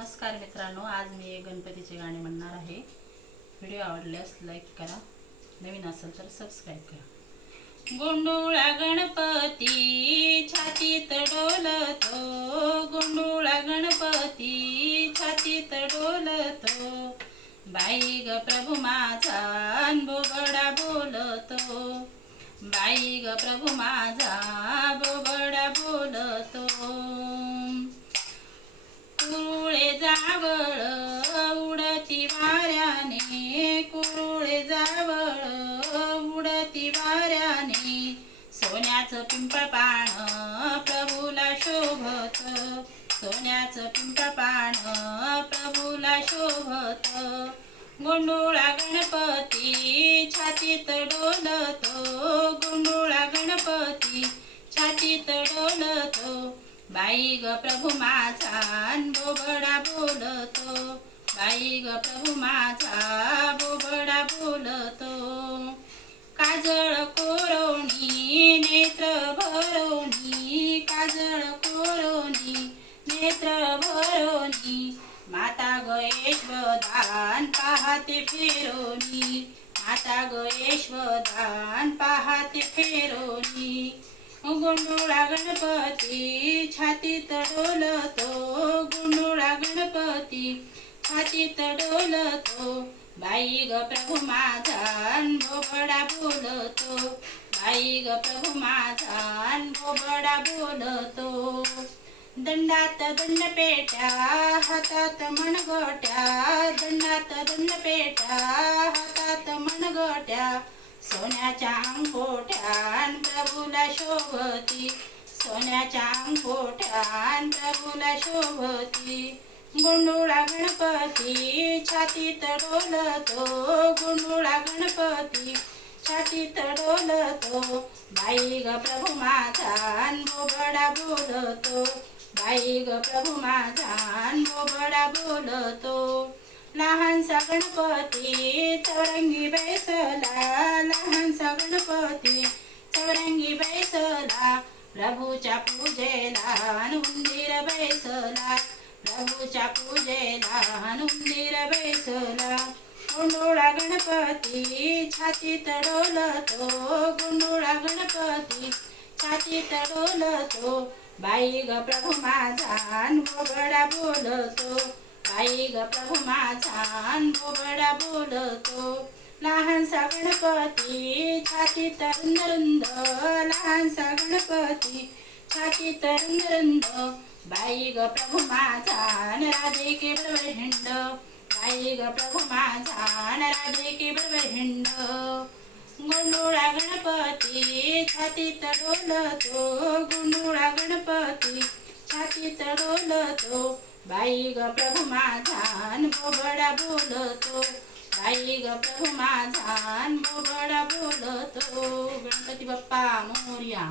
नमस्कार मित्रांनो, आज मी गणपतीचे गाणे म्हणणार आहे। व्हिडिओ आवडल्यास लाईक करा, नवीन असेल तर सबस्क्राईब करा। गोंडोळा गणपती छातीत डोलतो, गोंडोळा गणपती छातीत डोलतो, बाई ग प्रभू माझा बोबडा बोलतो, बाई ग प्रभू माझा बोबडा बोलतो। कुरुळे जावळ उडती वाऱ्याने, कुरुळे जावळ उडती वाऱ्याने, सोन्याचं पिंपळपान प्रभूला शोभत, सोन्याचं पिंपळपान प्रभूला शोभत। गोंडोळा गणपती छातीत डोलतो, गोंडोळा गणपती छातीत डोलतो, बाई ग प्रभू माझा बोबडा बोलतो, बाई ग प्रभू माझा बोबडा बोलतो। काजळ कोरोनी नेत्र भरोनी, काजळ कोरोनी नेत्र भरोनी, माता ग यशोदान पाहते फिरोनी, माता ग यशोदान पाहते फिरोनी। गोंडोळा गणपती छातीत डोलतो, गोंडोळा गणपती छातीत डोलतो, बाई ग प्रभू माझा बोबडा बोलतो, बाई ग प्रभू माझा बोबडा बोलतो। दंडात दंडपेट्या हातात मनगट्या, दंडात दंडपेट्या हातात मनगट्या, सोन्याच्या अंगोठ्यान प्रभूला शोभती, सोन्याच्या अंगोठ्यान प्रभूला शोभती। गोंडोळा गणपती छातीत डोलतो, गोंडोळा गणपती छातीत डोलतो, बाई ग प्रभू माझा बोबडा बोलतो, बाई ग प्रभू माझा बोबडा बोलतो। लहानसा गणपती चौरंगी बैसला, लहानसा गणपती चौरंगी बैसला, प्रभूच्या पूजेला उंदीर बैसला, प्रभूच्या पूजेला उंदीर बैसला। गोंडोळा गणपती छातीत डोलतो, गोंडोळा गणपती छातीत डोलतो, बाई ग प्रभू माझा बोबडा बोलतो, बाई ग प्रभू माझा बोबडा बोलतो। लहानसा गणपती छातीत रुंद रुंद, लहानसा गणपती छातीत रुंद रुंद, बाई ग प्रभू माझा राधे के बरोबर हिंड, बाई ग प्रभू माझा राधे के बरोबर हिंड। गोंडोळा गणपती छातीत डोलतो, गोंडोळा गणपती छातीत डोलतो, बाई ग प्रभू माझा बोबडा बोलतो, बाई ग प्रभू माझा बोबडा बोलतो। गणपती बाप्पा मोरया।